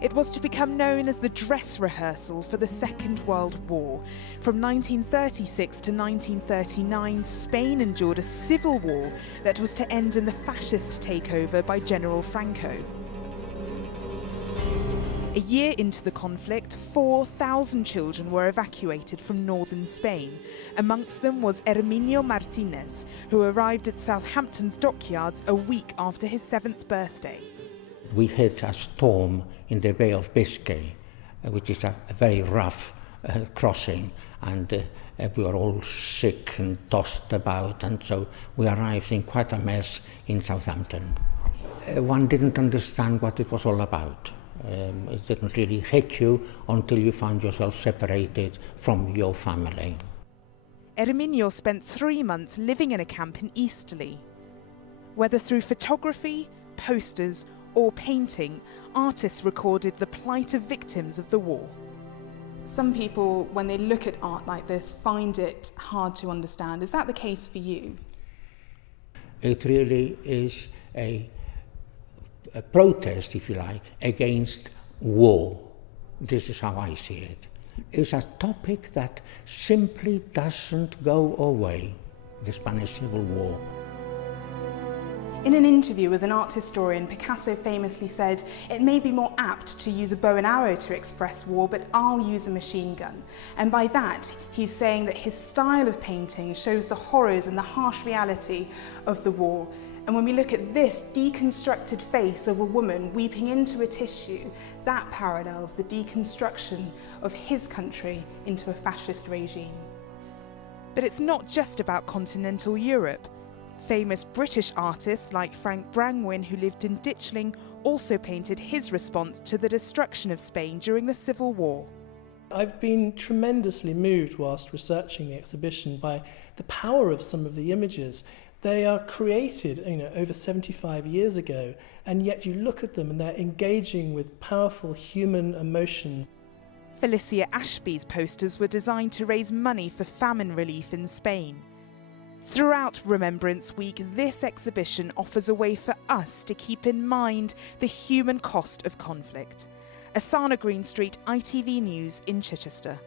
It was to become known as the dress rehearsal for the Second World War. From 1936 to 1939, Spain endured a civil war that was to end in the fascist takeover by General Franco. A year into the conflict, 4,000 children were evacuated from northern Spain. Amongst them was Herminio Martinez, who arrived at Southampton's dockyards a week after his 7th birthday. We hit a storm in the Bay of Biscay, which is a very rough crossing, and we were all sick and tossed about, and so we arrived in quite a mess in Southampton. One didn't understand what it was all about. It didn't really hit you until you found yourself separated from your family. Herminio spent 3 months living in a camp in Eastleigh. Whether through photography, posters, or painting, artists recorded the plight of victims of the war. Some people, when they look at art like this, find it hard to understand. Is that the case for you? It really is a protest, if you like, against war. This is how I see it. It's a topic that simply doesn't go away, the Spanish Civil War. In an interview with an art historian, Picasso famously said, "It may be more apt to use a bow and arrow to express war, but I'll use a machine gun." And by that, he's saying that his style of painting shows the horrors and the harsh reality of the war. And when we look at this deconstructed face of a woman weeping into a tissue, that parallels the deconstruction of his country into a fascist regime. But it's not just about continental Europe. Famous British artists like Frank Brangwyn, who lived in Ditchling, also painted his response to the destruction of Spain during the Civil War. I've been tremendously moved whilst researching the exhibition by the power of some of the images. They are created, over 75 years ago, and yet you look at them and they're engaging with powerful human emotions. Felicia Ashby's posters were designed to raise money for famine relief in Spain. Throughout Remembrance Week, this exhibition offers a way for us to keep in mind the human cost of conflict. Asana, Greenstreet, ITV News in Chichester.